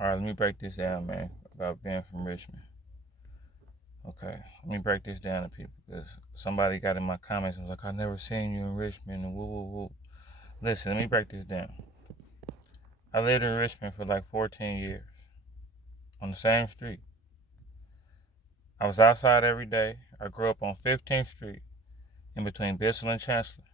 All right, let me break this down, man, about being from Richmond. Okay, let me break this down to people because somebody got in my comments and was like, I never seen you in Richmond and woo woo woo. Listen, let me break this down. I lived in Richmond for like 14 years on the same street. I was outside every day. I grew up on 15th Street in between Bissell and Chancellor.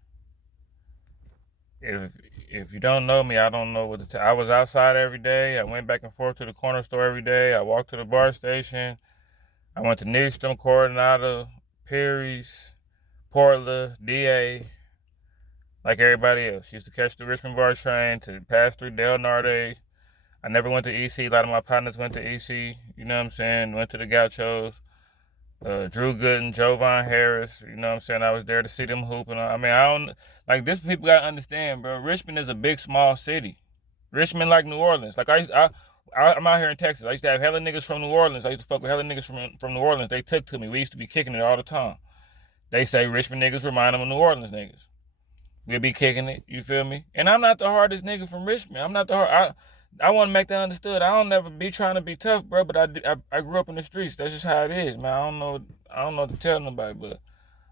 If if you don't know me, I don't know what I was outside every day. I went back and forth to the corner store every day. I walked to the bar station. I went to Newstom, Coronado, Perry's, Portland, DA, like everybody else. Used to catch the Richmond Bar train to pass through Del Narde. I never went to EC. A lot of my partners went to EC. You know what I'm saying? Went to the Gauchos. Drew Gooden, Jovan Harris. You know what I'm saying? I was there to see them hooping. I mean, I don't like this. People gotta understand, bro. Richmond is a big, small city. Richmond, like New Orleans. Like I'm out here in Texas. I used to have hella niggas from New Orleans. I used to fuck with hella niggas from New Orleans. They took to me. We used to be kicking it all the time. They say Richmond niggas remind them of New Orleans niggas. We'll be kicking it. You feel me? And I'm not the hardest nigga from Richmond. I'm not the hard. I want to make that understood. I don't never be trying to be tough, bro. But I grew up in the streets. That's just how it is, man. I don't know what to tell nobody,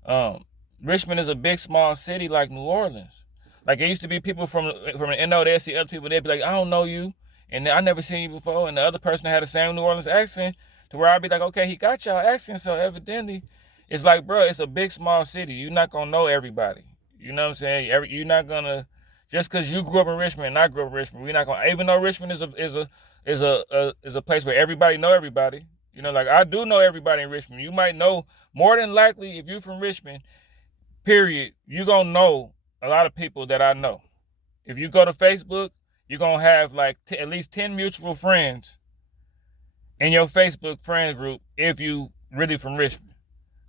but Richmond is a big, small city like New Orleans. Like it used to be people from the NO, they'd see other people, they'd be like, I don't know you, and I never seen you before, and the other person had the same New Orleans accent, to where I'd be like, okay, he got y'all accent, so evidently, it's like, bro, it's a big, small city. You're not gonna know everybody. You know what I'm saying? You're not gonna just because you grew up in Richmond and I grew up in Richmond. We're not gonna, even though Richmond is a place where everybody know everybody. You know, like I do know everybody in Richmond. You might know more than likely if you're from Richmond. Period. You gonna know a lot of people that I know. If you go to Facebook, you're gonna have like at least 10 mutual friends in your Facebook friend group if you really from Richmond.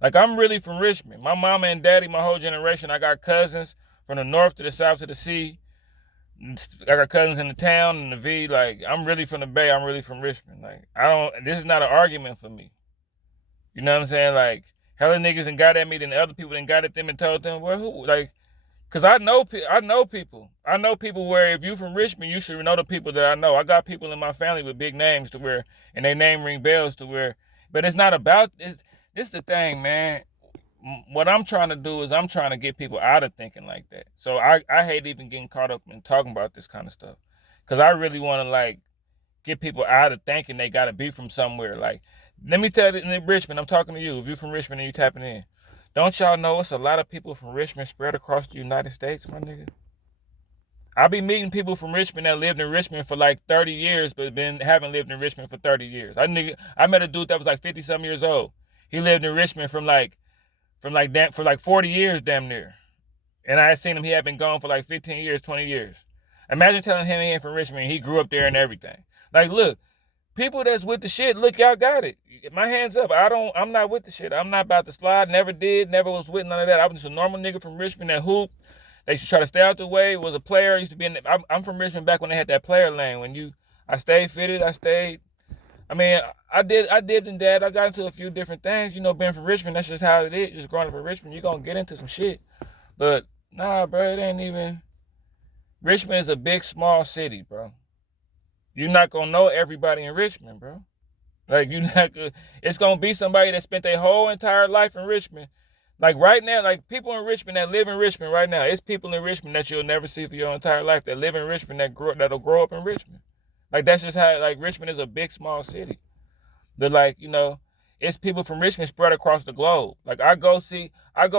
Like I'm really from Richmond. My mama and daddy, my whole generation, I got cousins from the north to the south to the sea. I got cousins in the town and the V. Like I'm really from the Bay. I'm really from Richmond. Like I don't. This is not an argument for me. You know what I'm saying? Like hella niggas and got at me, then the other people then got at them and told them, well, who like. Cause I know people. I know people where if you from Richmond, you should know the people that I know. I got people in my family with big names to where, and they name ring bells to where. But it's not about this. This the thing, man. What I'm trying to do is I'm trying to get people out of thinking like that. So I hate even getting caught up in talking about this kind of stuff. Cause I really want to like get people out of thinking they gotta be from somewhere. Like, let me tell you, in Richmond, I'm talking to you. If you from Richmond and you tapping in, don't y'all know it's a lot of people from Richmond spread across the United States, my nigga? I be meeting people from Richmond that lived in Richmond for like 30 years, but haven't lived in Richmond for 30 years. I met a dude that was like 50 some years old. He lived in Richmond for like 40 years, damn near. And I had seen him. He had been gone for like 15 years, 20 years. Imagine telling him he ain't from Richmond. He grew up there and everything. Like, look, people that's with the shit, look, y'all got it. My hands up. I'm not with the shit. I'm not about to slide. Never did. Never was with none of that. I was just a normal nigga from Richmond that hooped. They used to try to stay out the way. Was a player. I used to be in. I'm from Richmond back when they had that player lane. I stayed fitted. I stayed. I mean, I did and that. I got into a few different things. You know, being from Richmond, that's just how it is. Just growing up in Richmond, you're gonna get into some shit. But nah, bro, it ain't even. Richmond is a big, small city, bro. You're not gonna know everybody in Richmond, bro. Like you not, it's gonna be somebody that spent their whole entire life in Richmond. Like right now, like people in Richmond that live in Richmond right now. It's people in Richmond that you'll never see for your entire life that live in Richmond that'll grow up in Richmond. Like that's just how like Richmond is a big, small city. But like, you know, it's people from Richmond spread across the globe. Like I go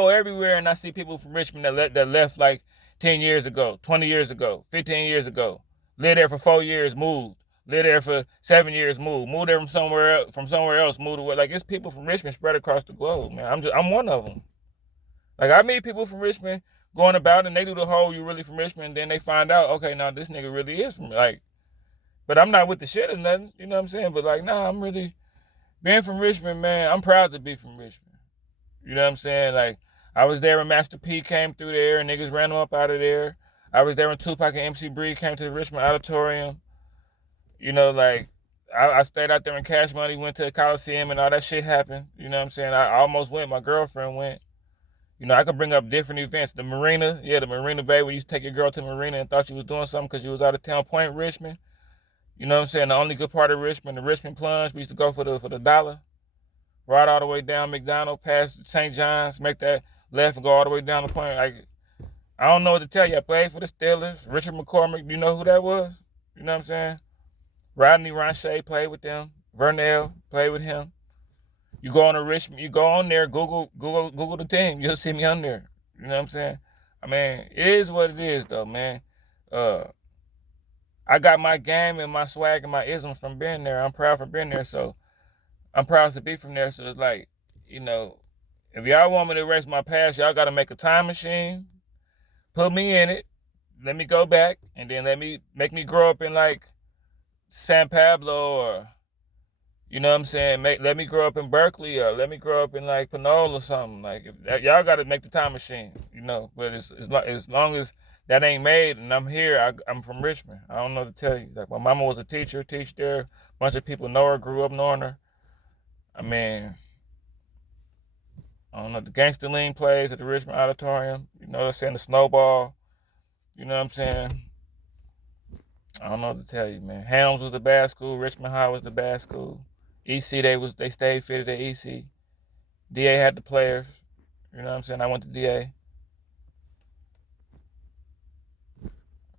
everywhere and I see people from Richmond that left like 10 years ago, 20 years ago, 15 years ago. Lived there for 4 years, moved. Lived there for 7 years, moved. Moved there from somewhere else, moved away. Like it's people from Richmond spread across the globe, man. I'm one of them. Like I meet people from Richmond going about and they do the whole you really from Richmond, and then they find out, okay, now this nigga really is from like, but I'm not with the shit or nothing, you know what I'm saying? But like, nah, I'm really being from Richmond, man. I'm proud to be from Richmond. You know what I'm saying? Like I was there when Master P came through there and niggas ran him up out of there. I was there when Tupac and MC Breed came to the Richmond Auditorium. You know, like I stayed out there in Cash Money, went to the Coliseum and all that shit happened. You know what I'm saying? I almost went. My girlfriend went. You know, I could bring up different events. The Marina Bay, where you used to take your girl to the Marina and thought you was doing something because you was out of town. Point Richmond. You know what I'm saying? The only good part of Richmond, the Richmond plunge, we used to go for the dollar, ride all the way down McDonald, past St. John's, make that left and go all the way down the point. Like, I don't know what to tell you. I played for the Steelers. Richard McCormick, you know who that was? You know what I'm saying? Rodney Ronche played with them. Vernell played with him. You go on to Richmond, you go on there, Google the team. You'll see me on there. You know what I'm saying? I mean, it is what it is, though, man. Uh, I got my game and my swag and my isms from being there. I'm proud for being there, so I'm proud to be from there. So it's like, you know, if y'all want me to erase my past, y'all got to make a time machine, put me in it, let me go back, and then make me grow up in like San Pablo, or you know what I'm saying, let me grow up in Berkeley, or let me grow up in like Pinole or something. Like, y'all got to make the time machine, you know. But as long as that ain't made and I'm here, I'm from Richmond. I don't know what to tell you. Like, my mama was a teacher, teach there. A bunch of people know her, grew up knowing her. I mean, I don't know. The Gangster Lean plays at the Richmond Auditorium. You know what I'm saying? The Snowball. You know what I'm saying? I don't know what to tell you, man. Helms was the bad school. Richmond High was the bad school. EC, they stayed fitted at EC. DA had the players. You know what I'm saying? I went to DA.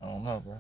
I don't know, bro.